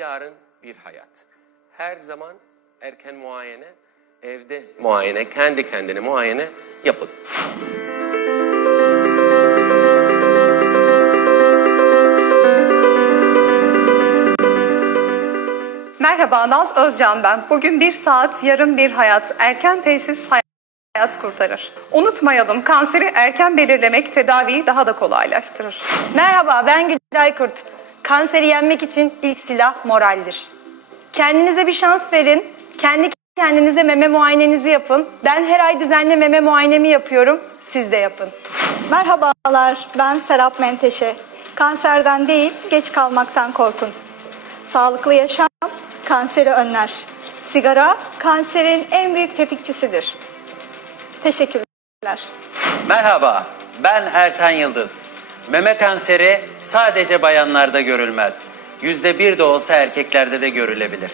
yarın bir hayat. Her zaman erken muayene, evde muayene, kendi kendine muayene yapın. Merhaba Naz Özcan ben. Bugün bir saat, yarın bir hayat. Erken teşhis hayat kurtarır. Unutmayalım kanseri erken belirlemek tedaviyi daha da kolaylaştırır. Merhaba ben Gülay Kurt. Kanseri yenmek için ilk silah moraldir. Kendinize bir şans verin. Kendi kendinize meme muayenenizi yapın. Ben her ay düzenli meme muayenemi yapıyorum. Siz de yapın. Merhabalar, ben Serap Menteşe. Kanserden değil, geç kalmaktan korkun. Sağlıklı yaşam kanseri önler. Sigara kanserin en büyük tetikçisidir. Teşekkürler. Merhaba, ben Ertan Yıldız. Meme kanseri sadece bayanlarda görülmez. Yüzde bir de olsa erkeklerde de görülebilir.